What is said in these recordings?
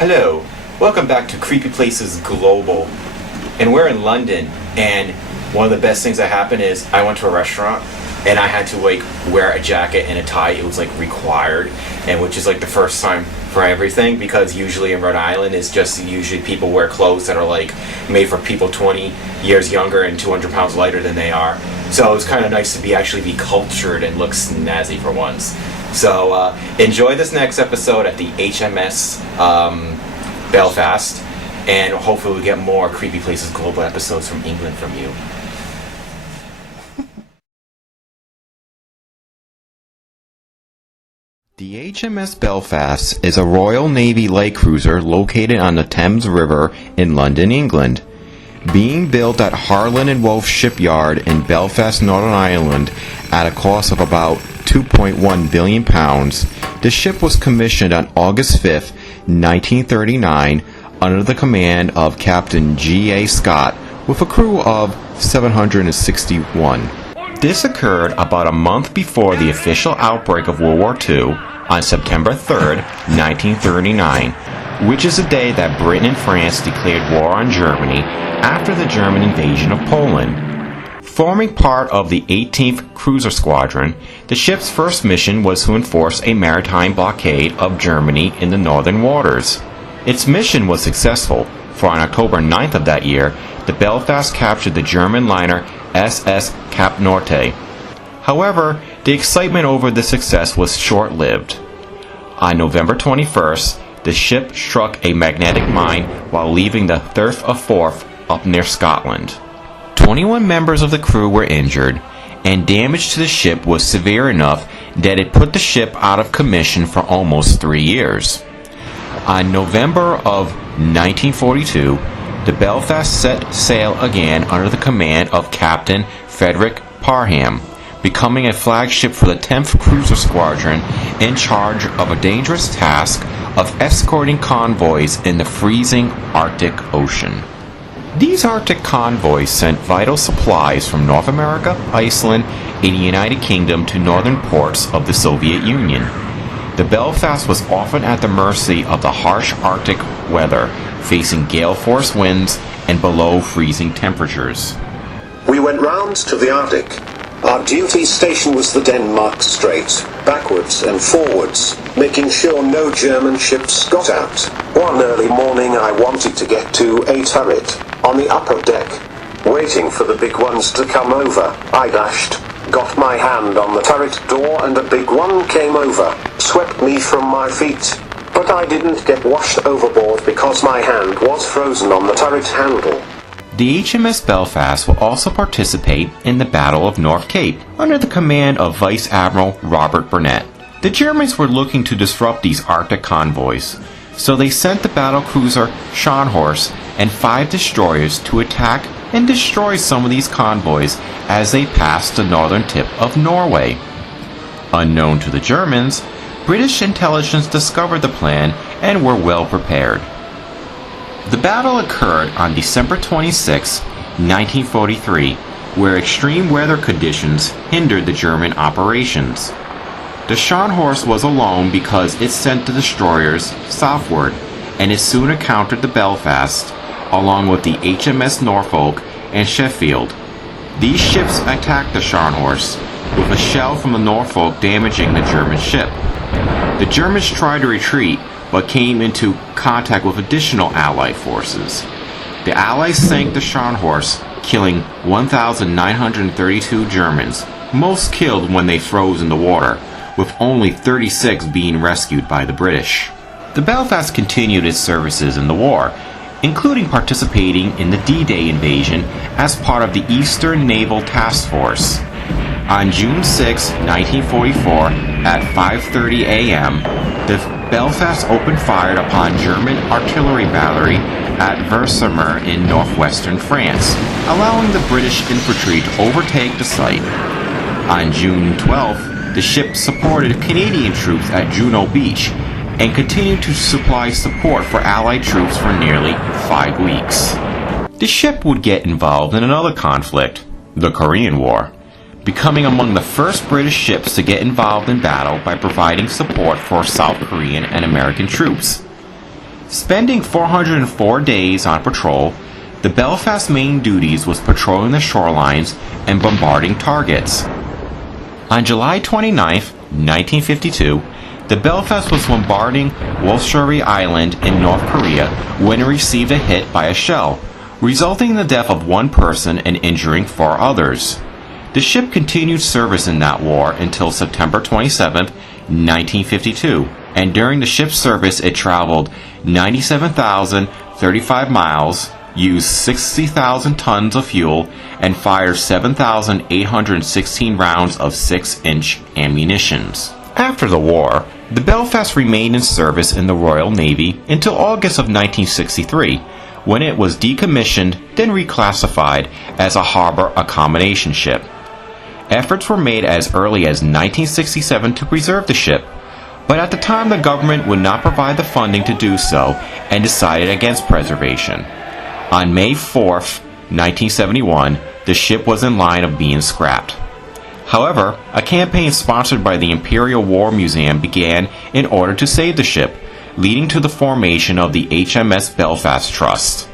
Hello, welcome back to Creepy Places Global. And we're in London, and one of the best things that happened is I went to a restaurant and I had to wear a jacket and a tie. It was required, and which is the first time for everything, because usually in Rhode Island it's just usually people wear clothes that are made for people 20 years younger and 200 pounds lighter than they are. So it was kind of nice to actually be cultured and look snazzy for once. So enjoy this next episode at the HMS Belfast, and hopefully we'll get more Creepy Places Global episodes from England from you. The HMS Belfast is a Royal Navy light cruiser located on the Thames River in London, England. Being built at Harland and Wolff Shipyard in Belfast, Northern Ireland at a cost of about £2.1 billion, the ship was commissioned on August 5, 1939 under the command of Captain G.A. Scott with a crew of 761. This occurred about a month before the official outbreak of World War II on September 3, 1939, which is the day that Britain and France declared war on Germany after the German invasion of Poland. Forming part of the 18th Cruiser Squadron, the ship's first mission was to enforce a maritime blockade of Germany in the northern waters. Its mission was successful, for on October 9th of that year, the Belfast captured the German liner SS Cap Norte. However, the excitement over the success was short-lived. On November 21st, the ship struck a magnetic mine while leaving the Firth of Forth up near Scotland. 21 members of the crew were injured, and damage to the ship was severe enough that it put the ship out of commission for almost 3 years. On November of 1942, the Belfast set sail again under the command of Captain Frederick Parham, becoming a flagship for the 10th Cruiser Squadron in charge of a dangerous task of escorting convoys in the freezing Arctic Ocean. These Arctic convoys sent vital supplies from North America, Iceland, and the United Kingdom to northern ports of the Soviet Union. The Belfast was often at the mercy of the harsh Arctic weather, facing gale-force winds and below freezing temperatures. We went round to the Arctic. Our duty station was the Denmark Strait, backwards and forwards, making sure no German ships got out. One early morning I wanted to get to a turret on the upper deck, waiting for the big ones to come over. I dashed, got my hand on the turret door, and a big one came over, swept me from my feet. But I didn't get washed overboard because my hand was frozen on the turret handle. The HMS Belfast will also participate in the Battle of North Cape under the command of Vice Admiral Robert Burnett. The Germans were looking to disrupt these Arctic convoys, so they sent the battlecruiser Scharnhorst and 5 destroyers to attack and destroy some of these convoys as they passed the northern tip of Norway. Unknown to the Germans, British intelligence discovered the plan and were well prepared. The battle occurred on December 26, 1943, where extreme weather conditions hindered the German operations. The Scharnhorst was alone because it sent the destroyers southward, and it soon encountered the Belfast, along with the HMS Norfolk and Sheffield. These ships attacked the Scharnhorst, with a shell from the Norfolk damaging the German ship. The Germans tried to retreat, but came into contact with additional Allied forces. The Allies sank the Scharnhorst, killing 1,932 Germans, most killed when they froze in the water, with only 36 being rescued by the British. The Belfast continued its services in the war, including participating in the D-Day invasion as part of the Eastern Naval Task Force. On June 6, 1944, at 5:30 a.m., the Belfast opened fire upon German artillery battery at Versailles in northwestern France, allowing the British infantry to overtake the site. On June 12th, the ship supported Canadian troops at Juno Beach and continued to supply support for Allied troops for nearly 5 weeks. The ship would get involved in another conflict, the Korean War, becoming among the first British ships to get involved in battle by providing support for South Korean and American troops. Spending 404 days on patrol, the Belfast's main duties was patrolling the shorelines and bombarding targets. On July 29, 1952, the Belfast was bombarding Wolfsbury Island in North Korea when it received a hit by a shell, resulting in the death of one person and injuring 4 others. The ship continued service in that war until September 27, 1952, and during the ship's service it traveled 97,035 miles, used 60,000 tons of fuel, and fired 7,816 rounds of 6-inch ammunitions. After the war, the Belfast remained in service in the Royal Navy until August of 1963, when it was decommissioned, then reclassified as a harbor accommodation ship. Efforts were made as early as 1967 to preserve the ship, but at the time the government would not provide the funding to do so and decided against preservation. On May 4, 1971, the ship was in line of being scrapped. However, a campaign sponsored by the Imperial War Museum began in order to save the ship, leading to the formation of the HMS Belfast Trust.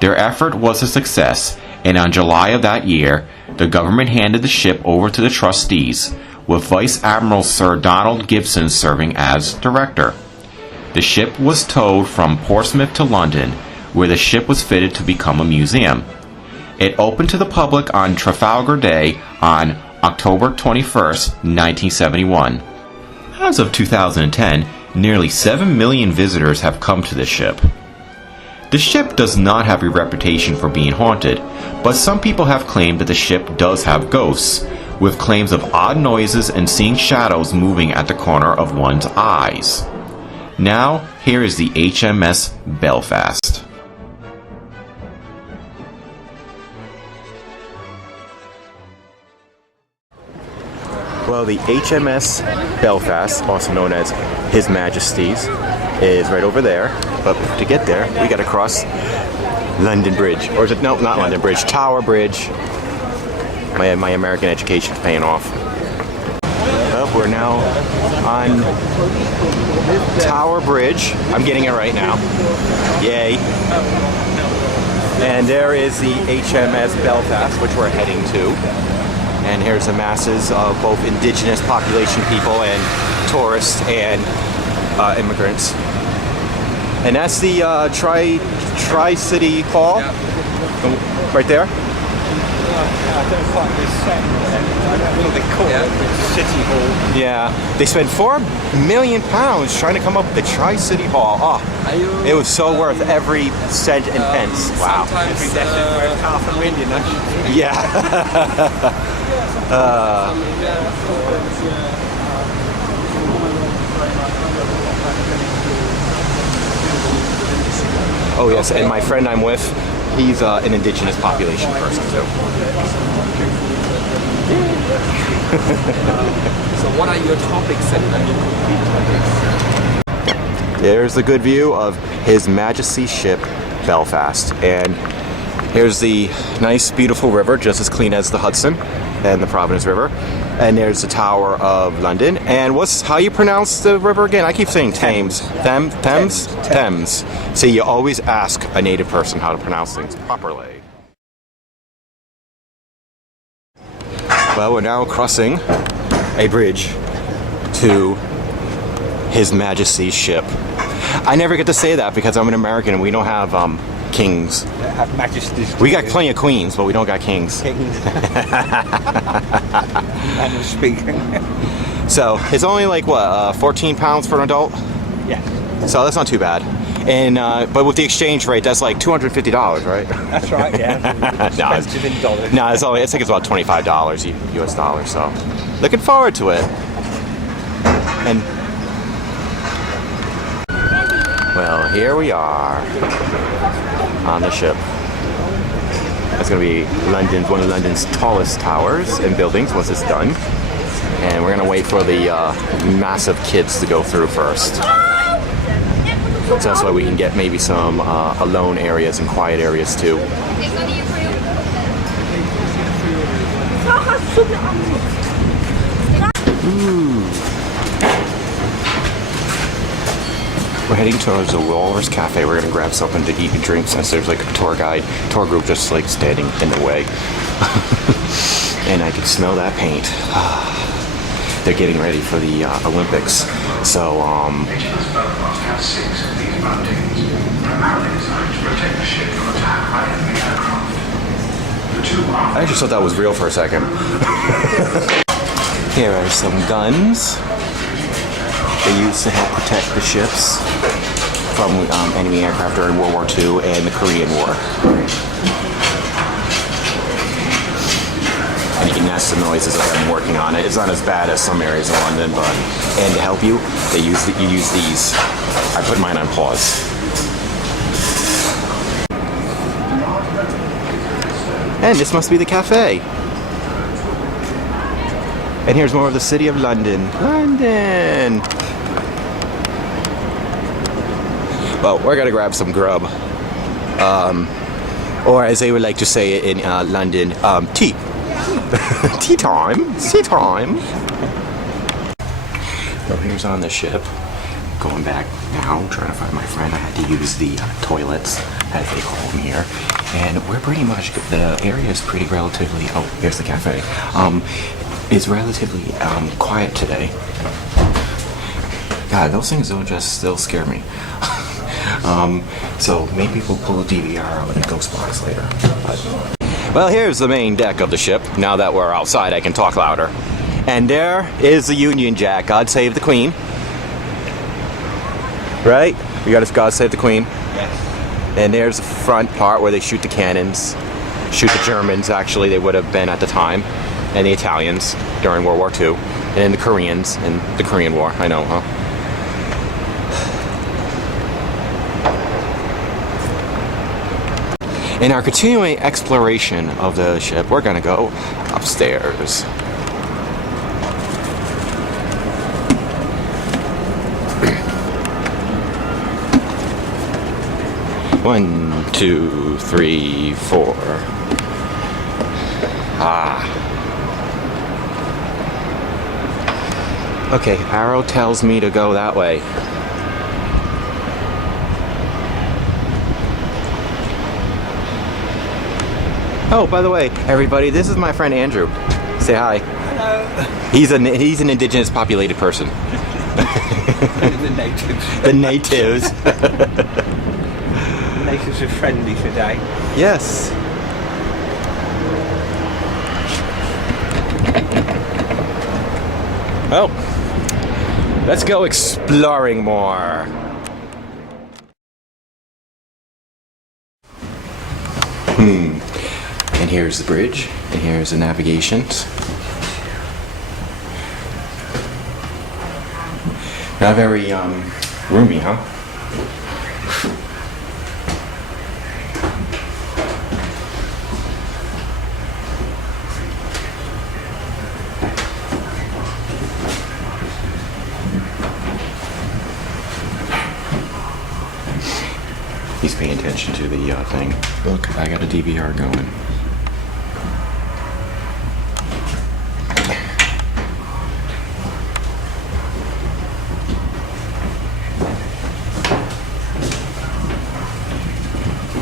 Their effort was a success, and on July of that year, the government handed the ship over to the trustees, with Vice Admiral Sir Donald Gibson serving as director. The ship was towed from Portsmouth to London, where the ship was fitted to become a museum. It opened to the public on Trafalgar Day on October 21, 1971. As of 2010, nearly 7 million visitors have come to the ship. The ship does not have a reputation for being haunted, but some people have claimed that the ship does have ghosts, with claims of odd noises and seeing shadows moving at the corner of one's eyes. Now, here is the HMS Belfast. Well, the HMS Belfast, also known as His Majesty's, is right over there. But to get there, we got to cross London Bridge. Or is it? No, not London Bridge. Tower Bridge. My American education's paying off. Well, we're now on Tower Bridge. I'm getting it right now. Yay. And there is the HMS Belfast, which we're heading to. And here's the masses of both indigenous population people and tourists and immigrants. And that's the Tri-City Hall, right there. City Hall. Yeah, they spent £4 million trying to come up with the Tri-City Hall. Oh, it was so worth every cent and pence. Wow. Every decade worth $500,000, Yeah. Oh yes, and my friend I'm with, he's an indigenous population person too. So what are your topics and your topics? There's the good view of His Majesty's ship, Belfast. And here's the nice, beautiful river, just as clean as the Hudson and the Providence River. And there's the Tower of London. And how you pronounce the river again? I keep saying Thames. Thames. See, you always ask a native person how to pronounce things properly. Well, we're now crossing a bridge to His Majesty's ship. I never get to say that because I'm an American and we don't have kings. Have majesties. We got plenty of queens, but we don't got kings. Kings. And speaking. So it's only like what, 14 pounds for an adult? Yeah. So that's not too bad. And but with the exchange rate, that's like $250, right? That's right. Yeah. No, Expensive in dollars. No, it's only. I think it's about $25 US dollars. So looking forward to it. And well, here we are on the ship. That's going to be one of London's tallest towers and buildings once it's done. And we're going to wait for the massive kids to go through first. So that's why we can get maybe some alone areas and quiet areas too. Ooh. We're heading towards the Walrus Cafe. We're gonna grab something to eat and drink since there's like a tour group just like standing in the way. And I can smell that paint. They're getting ready for the Olympics. So, I actually thought that was real for a second. Here are some guns they used to help protect the ships from enemy aircraft during World War II and the Korean War. And you can nest the noises of them working on it. It's not as bad as some areas of London, but and to help you, you use these. I put mine on pause. And this must be the cafe. And here's more of the city of London. London! Well, we're gonna grab some grub. Or as they would like to say it in London, tea. Tea time. Tea time. Well, here's on the ship. Going back now, trying to find my friend. I had to use the toilets, as they call them here. And we're pretty much, the area is pretty relatively, oh, here's the cafe. It's relatively quiet today. God, those things don't just still scare me. So maybe we'll pull a DVR out in ghost box later. Well, here's the main deck of the ship. Now that we're outside, I can talk louder. And there is the Union Jack. God save the Queen. Right? We got God save the Queen. Yes. And there's the front part where they shoot the cannons. Shoot the Germans, actually, they would have been at the time. And the Italians during World War II. And then the Koreans in the Korean War. I know, huh? In our continuing exploration of the ship, we're gonna go upstairs. One, two, three, four. Okay, arrow tells me to go that way. Oh, by the way, everybody, this is my friend Andrew. Say hi. Hello. He's an indigenous populated person. The natives. The natives. The natives are friendly today. Yes. Well, let's go exploring more. And here's the bridge, and here's the navigations. Not very roomy, huh? He's paying attention to the thing. Look, I got a DVR going.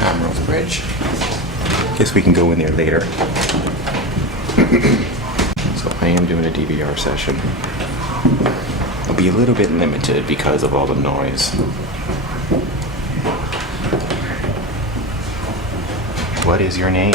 Admiral Bridge. Guess we can go in there later. So I am doing a DVR session. I'll be a little bit limited because of all the noise. What is your name?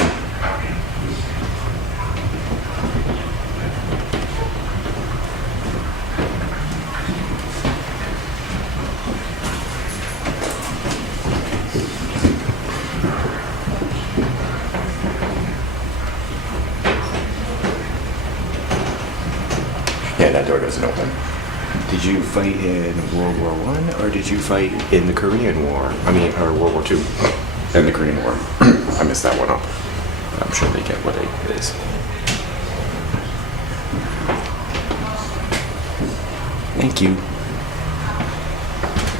Yeah, that door doesn't open. Did you fight in World War I or did you fight in the Korean War? I mean, or World War II and the Korean War. I missed that one up. I'm sure they get what it is. Thank you.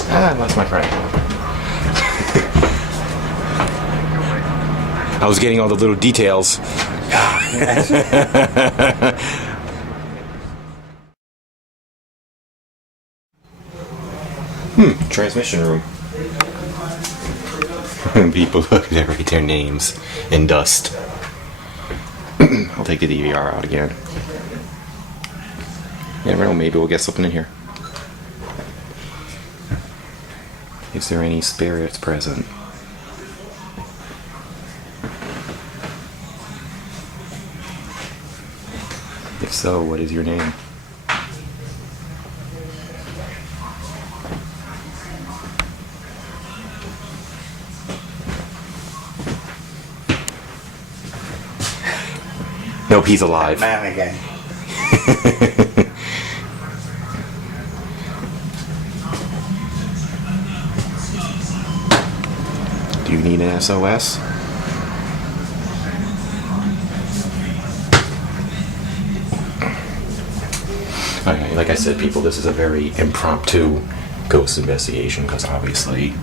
I lost my friend. I was getting all the little details. Transmission room. People they write their names in dust. I'll take the DVR out again. You never know, maybe we'll get something in here. Is there any spirits present? If so, what is your name? Nope, he's alive. Man again. Do you need an SOS? Okay, like I said, people, this is a very impromptu ghost investigation because obviously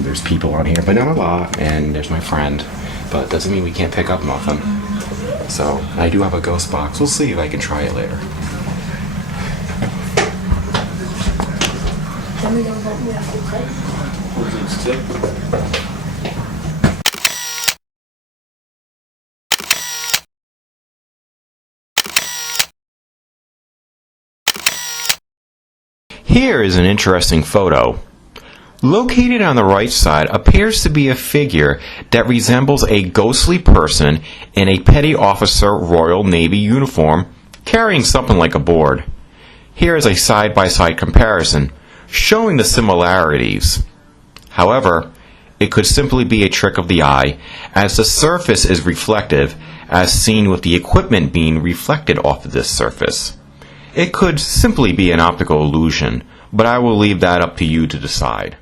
there's people on here, but not a lot, and there's my friend, but doesn't mean we can't pick up nothing. So I do have a ghost box. We'll see if I can try it later. Here is an interesting photo. Located on the right side appears to be a figure that resembles a ghostly person in a petty officer Royal Navy uniform carrying something like a board. Here is a side-by-side comparison showing the similarities. However, it could simply be a trick of the eye as the surface is reflective as seen with the equipment being reflected off of this surface. It could simply be an optical illusion, but I will leave that up to you to decide.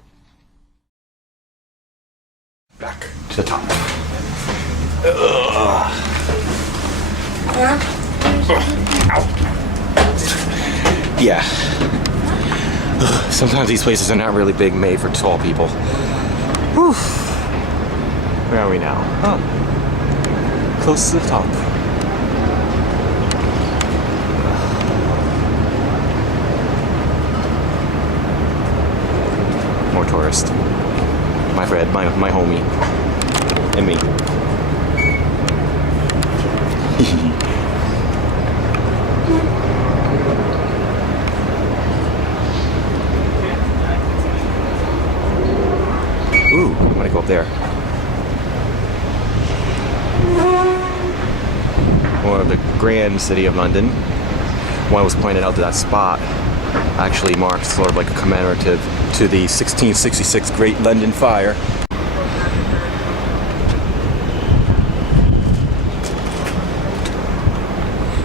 Back to the top. Yeah. Sometimes these places are not really big, made for tall people. Whew. Where are we now? Oh. Close to the top. More tourists. My friend, my homie, and me. Ooh, I'm gonna go up there. One of the grand city of London. One was pointed out that spot actually marks sort of like a commemorative to the 1666 Great London Fire.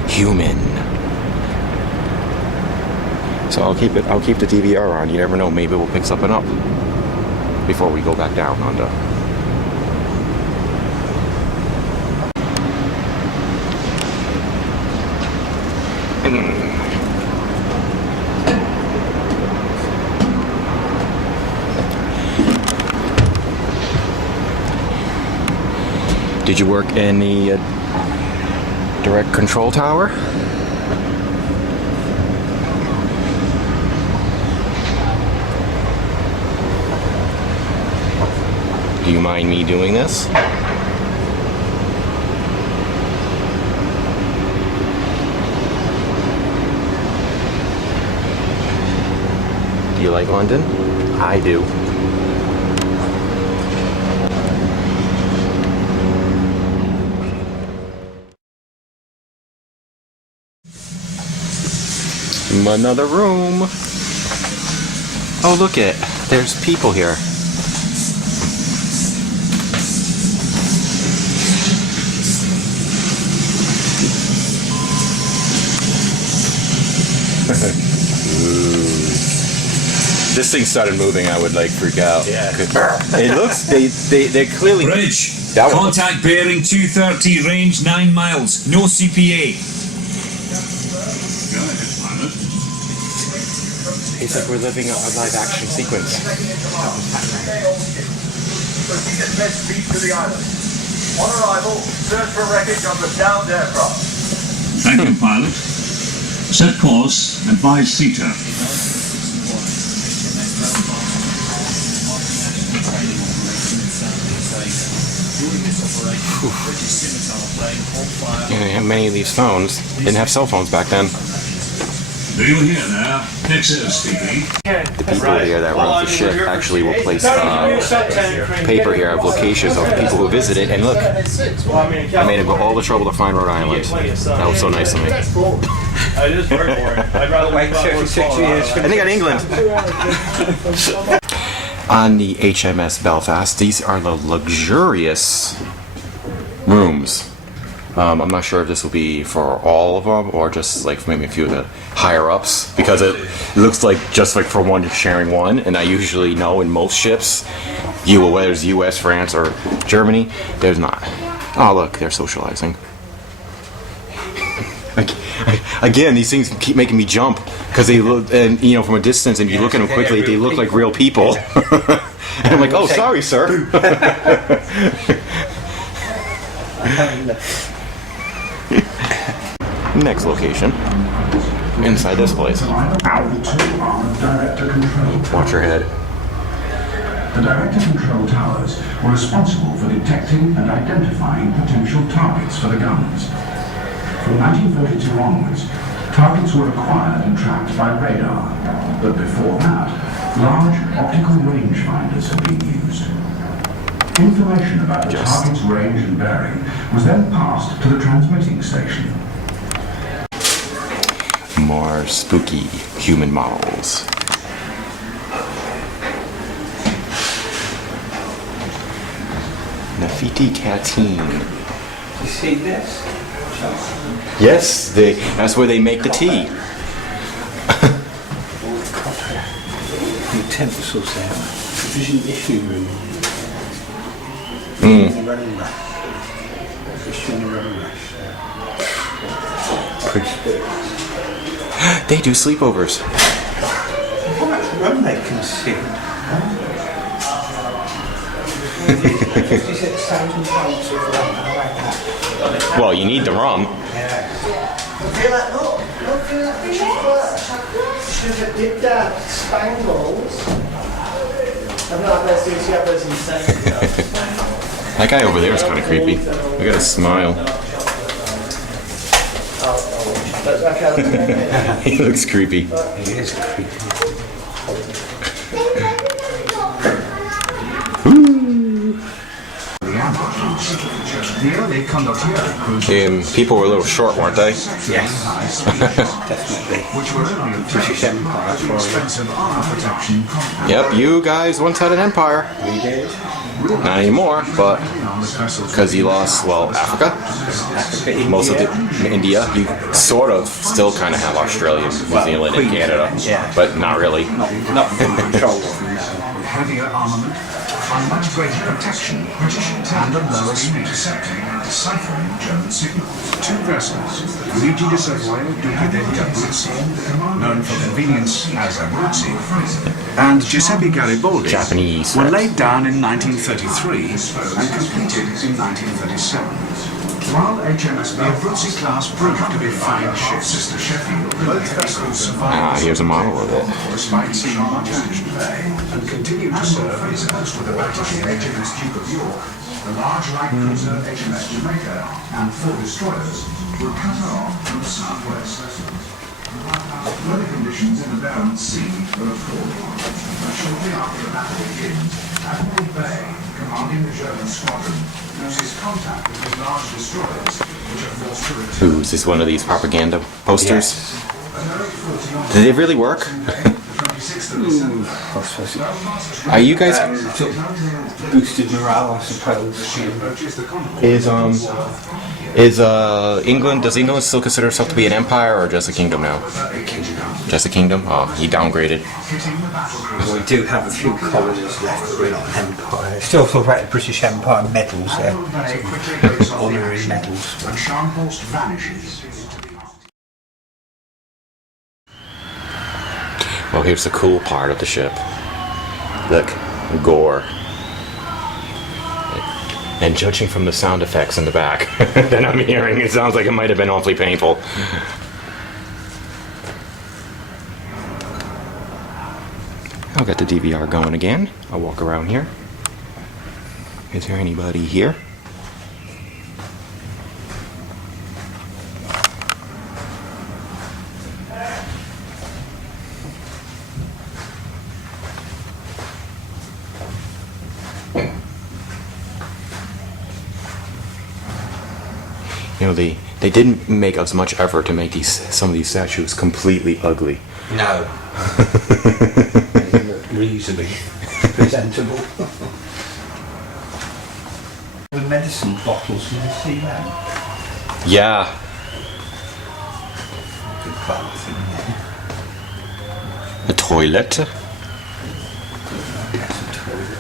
Human. So I'll keep the DVR on. You never know, maybe we'll pick something up before we go back down under. Did you work in the direct control tower? Do you mind me doing this? Do you like London? I do. Another room. Oh, look it. There's people here. This thing started moving, I would like freak out. Yeah. It looks, they're clearly... Bridge, That one. contact bearing 230, range 9 miles, no CPA. It's like we're living a live action sequence. Proceed at best speed to the island. On arrival, search for wreckage of the downed aircraft. Thank you, pilot. Set course, advise seater. Yeah, many of these phones didn't have cell phones back then. Do you hear now? Nixon speaking. The people here that runs the ship actually will place paper here of locations of people who visit it. And look, I made him go all the trouble to find Rhode Island. That was so nice of me. I just work for it. I'd rather wait 36 years. I think on England. On the HMS Belfast, these are the luxurious rooms. I'm not sure if this will be for all of them or just like maybe a few of the higher ups, because it looks like just like for one you're sharing one, and I usually know in most ships, whether it's US, France, or Germany, there's not. Oh look, they're socializing. Again, these things keep making me jump because they look, and you know, from a distance, and you look at them quickly, they look like real people. And I'm like, oh, sorry, sir. Next location, inside this place. Watch your head. The director control towers were responsible for detecting and identifying potential targets for the guns. From 1932 onwards, targets were acquired and tracked by radar, but before that, large optical rangefinders had been used. Information about the target's range and bearing was then passed to the transmitting station. More spooky human models. Nafiti Canteen. You see this? Yes, that's where they make the tea. Utensils there. Provision issue room. They do sleepovers. How much rum they consume? 56,000 pounds of rum. Well, you need the rum. Feel like, look, feel like should have did that Spangles. I've not had those two others insane. That guy over there is kind of creepy. Look at his smile. He looks creepy. He is creepy. People were a little short, weren't they? Yes. Definitely. British Empire. Yep, you guys once had an empire. We did. Not anymore, but because you lost, well, Africa, most of India, you sort of still kind of have Australia, New Zealand, and Canada, but not really. Not in control of them. Heavier armament, and much greater protection, and a lower speed. Intercepting and deciphering German signals. Two vessels, Luigi de Savoia, Duca degli Abruzzi, known for convenience as Abruzzi, and Giuseppe Garibaldi, Japanese were laid down in 1933 and completed in 1937. While HMS Abruzzi class proved to be fine ships, Sister Sheffield, both vessels survived. Here's a model of it. Despite seeing much and continued to serve as host with the battle of HMS Duke of York, the large light cruiser HMS Jamaica, and 4 destroyers were cut off from the southwest. Weather conditions in the Barents Sea were appalling, and shortly after the battle begins, Admiral Bay, commanding the German squadron, loses contact with his large destroyers, which are forced to return. Ooh, is this one of these propaganda posters? Yes. Did they really work? Are you guys... Boosted morale, I suppose. Is England, does England still consider itself to be an empire or just a kingdom now? Just a kingdom? Oh, he downgraded. We do have a few colonies left, but we're not an empire. Still talk about the British Empire medals there. Honorary medals. And Scharnhorst vanishes. Well, here's the cool part of the ship. Look, gore. And judging from the sound effects in the back that I'm hearing, it sounds like it might have been awfully painful. I'll get the DVR going again. I'll walk around here. Is there anybody here? You know, they didn't make as much effort to make some of these statues completely ugly. No. They look reasonably presentable. The medicine bottles, can you see that? Yeah. Good bath in there. A toilet. That's a toilet.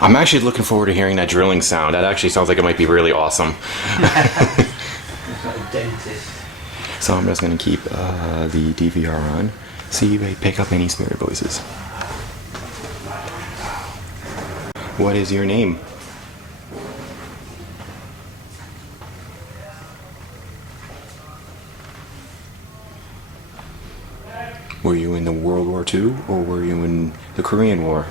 I'm actually looking forward to hearing that drilling sound. That actually sounds like it might be really awesome. It's like a dentist. So I'm just going to keep the DVR on. See if I pick up any spirit voices. What is your name? Were you in the World War II or were you in the Korean War?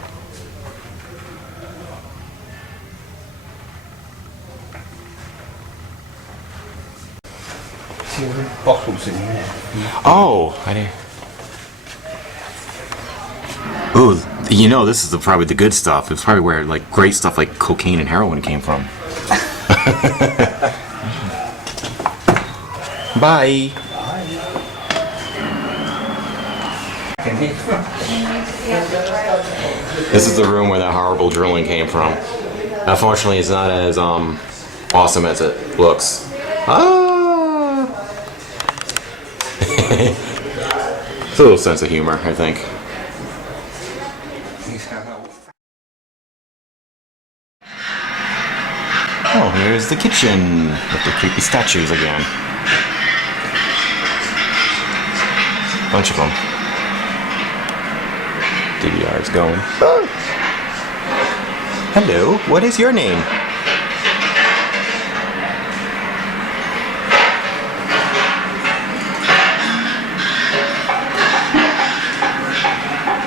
See all the bottles in there? Oh, I didn't. Ooh, you know, this is probably the good stuff. It's probably where like great stuff like cocaine and heroin came from. Bye. This is the room where that horrible drilling came from. Unfortunately, it's not as awesome as it looks. Ah! It's a little sense of humor, I think. Oh, here's the kitchen with the creepy statues again. Bunch of them. DVR is going. Oh. Hello, what is your name?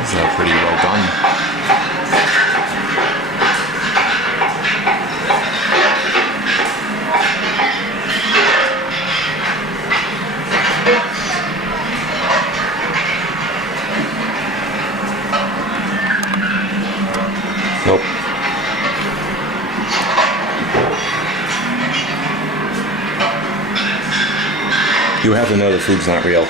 This is pretty well done. Nope. You have to know the food's not real.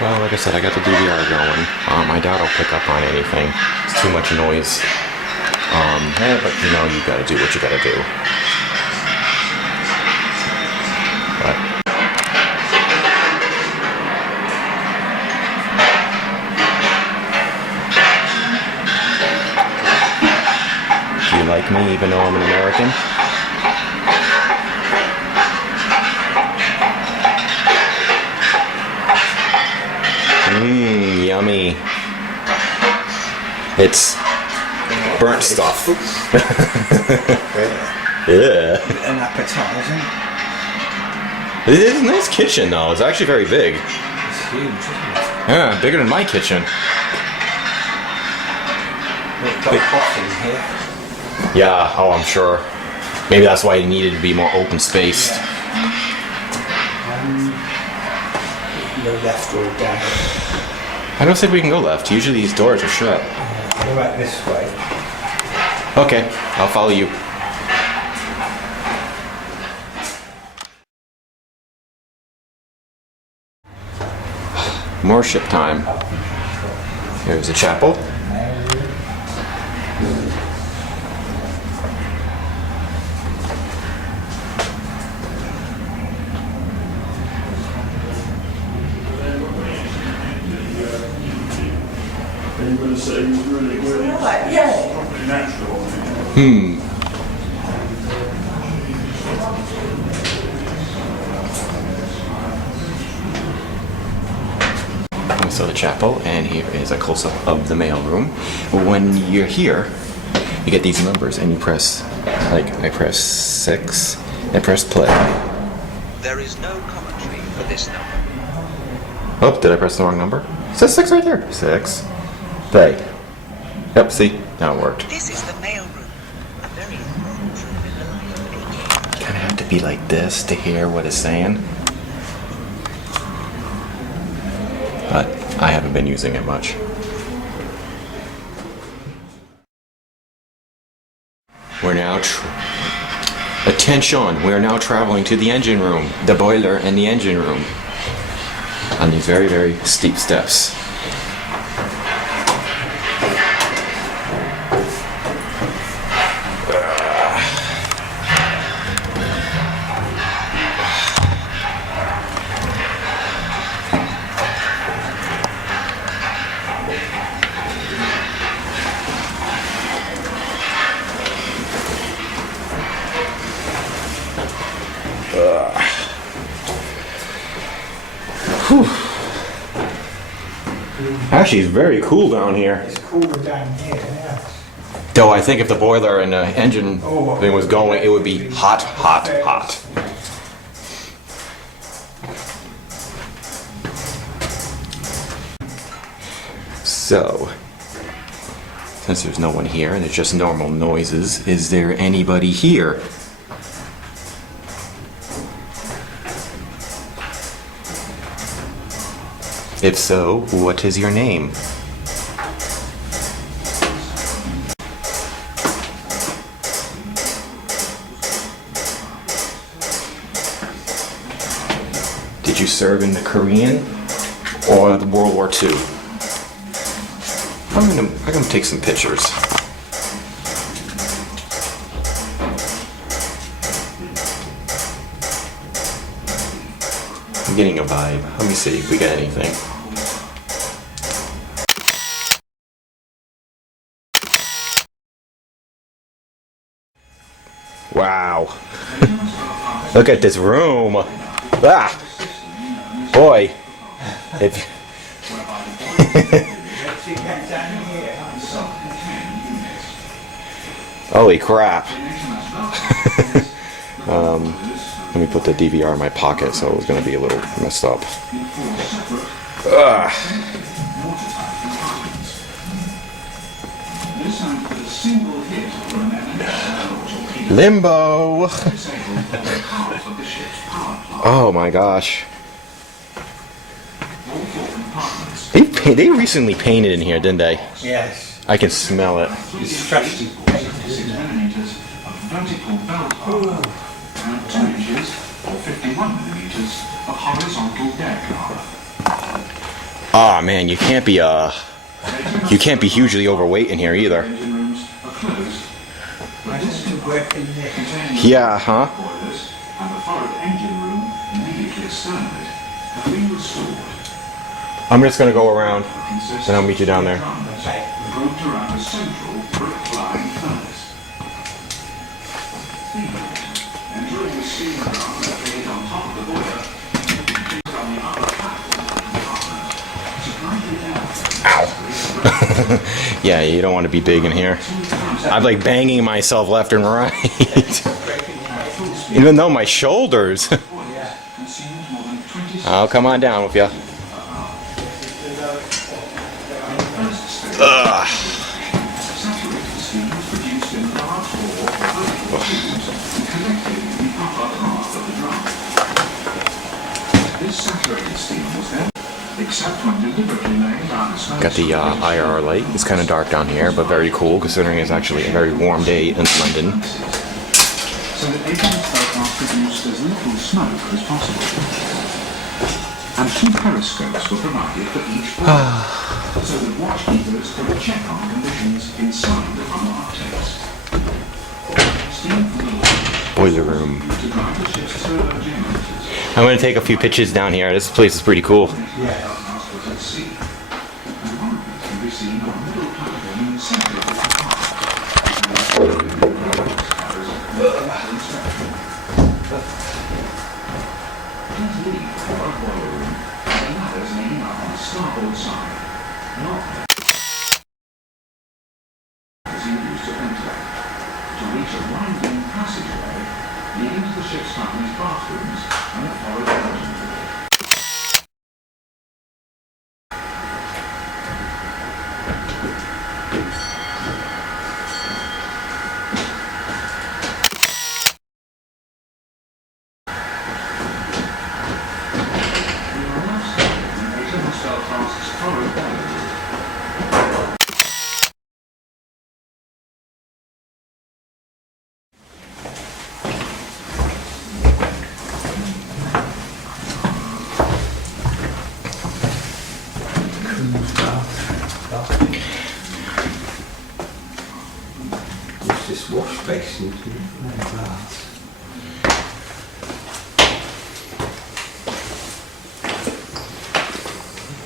Well, like I said, I got the DVR going. I doubt I'll pick up on anything. It's too much noise. But you know, you gotta do what you gotta do. But do you like me even though I'm an American? Mmm, yummy. It's burnt stuff. Yeah. An appetizer. It is a nice kitchen though. It's actually very big. It's huge, isn't it? Yeah, bigger than my kitchen. It's got hot in here. Yeah, oh I'm sure. Maybe that's why it needed to be more open spaced. Go left or down. I don't think we can go left. Usually these doors are shut. Go back this way. Okay, I'll follow you. More ship time. Here's the chapel. So the chapel, and here is a close-up of the mailroom. When you're here, you get these numbers, and you press, like, I press 6, and press play. There is no commentary for this number. Oh, did I press the wrong number? It says 6 right there. 6. They. Yep, see? Now it worked. This is the mail room. A very important room in the life of HMS. Kind of have to be like this to hear what it's saying. But I haven't been using it much. We're now attention! We are now traveling to the engine room, the boiler and the engine room, on these very, very steep steps. Actually, it's very cool down here. It's cooler down here, yeah. Though I think if the boiler and the engine thing was going, it would be hot, hot, hot. So, since there's no one here and it's just normal noises, is there anybody here? If so, what is your name? Did you serve in the Korean or the World War II? I'm gonna take some pictures. I'm getting a vibe. Let me see if we got anything. Wow. Look at this room. Ah! Boy. If Holy crap. Let me put the DVR in my pocket, so it was going to be a little messed up. Limbo! Oh my gosh. They recently painted in here, didn't they? Yes. I can smell it. It's freshly painted, isn't it? And 2 inches or 51 millimeters of horizontal deck. Ah, man, you can't be hugely overweight in here either. Engine rooms are closed. Nice to work in there. Yeah, huh? Boilers and the forward engine room immediately astern of it have been restored. I'm just gonna go around and I'll meet you down there. Grouped around a central brick-lined furnace. Entering the steam drum located on top of the boiler, on the upper platform of the compartment. Supply the air. Ow. Yeah, you don't want to be big in here. I'm like banging myself left and right. Even though my shoulders. I'll come on down with you. Ugh. Saturated steam was produced in large bore vertical tubes and collected in the upper half of the drum. This saturated steam was then, except when deliberately laying down a smoke. Got the IR light. It's kind of dark down here, but very cool considering it's actually a very warm day in London. So that HMS Belfast produced as little smoke as possible. And 2 periscopes were provided for each boiler, so that watchkeepers could check on conditions inside the funnel uptakes. Steam from the Boiler room. to drive the ship's turbo generators. I'm going to take a few pictures down here. This place is pretty cool. Was at sea, and one of these can be seen on the middle platform in the center of the Please leave the boiler room and the ladders leading up on the starboard side. Not as you used to ventilate. To reach a winding passageway leading to the ship's family's bathrooms and the forward engine. wash basins with glass.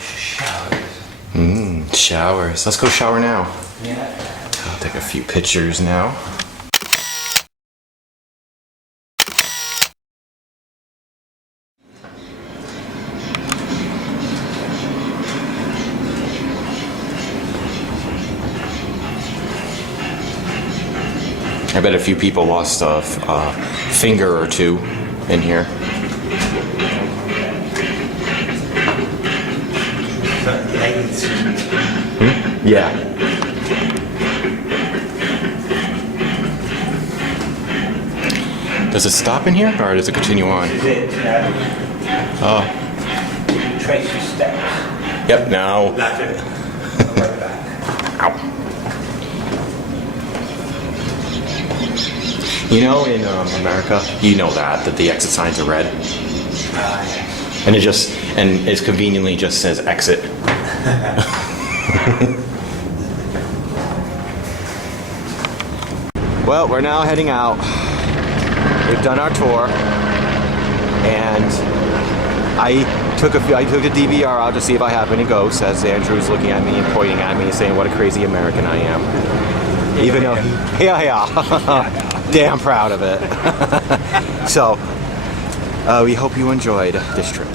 Showers. Showers. Let's go shower now. Yeah. I'll take a few pictures now. I bet a few people lost a finger or two in here. Yeah. Does it stop in here, or does it continue on? This is it. Oh. Trace your steps. Yep, now. That's it. Right back. Ow. You know, in America, you know that the exit signs are red. And it conveniently just says exit. Well, we're now heading out. We've done our tour, and I took a DVR out to see if I have any ghosts, as Andrew's looking at me and pointing at me, saying what a crazy American I am. Even though, yeah. Damn proud of it. So, we hope you enjoyed this trip.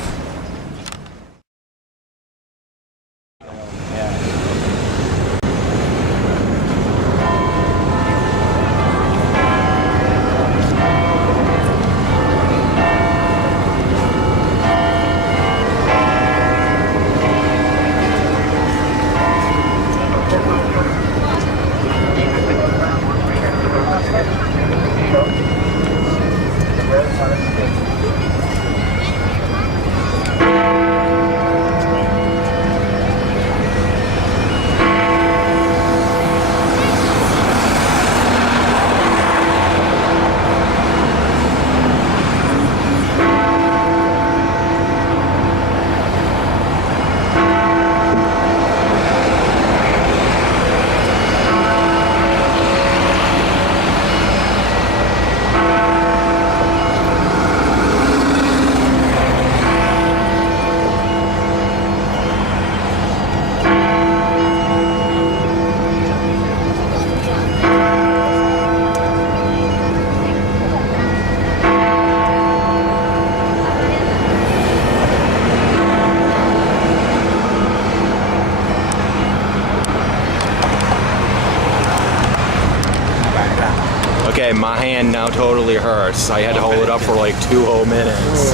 Okay, my hand now totally hurts. I had to hold it up for like 2 whole minutes.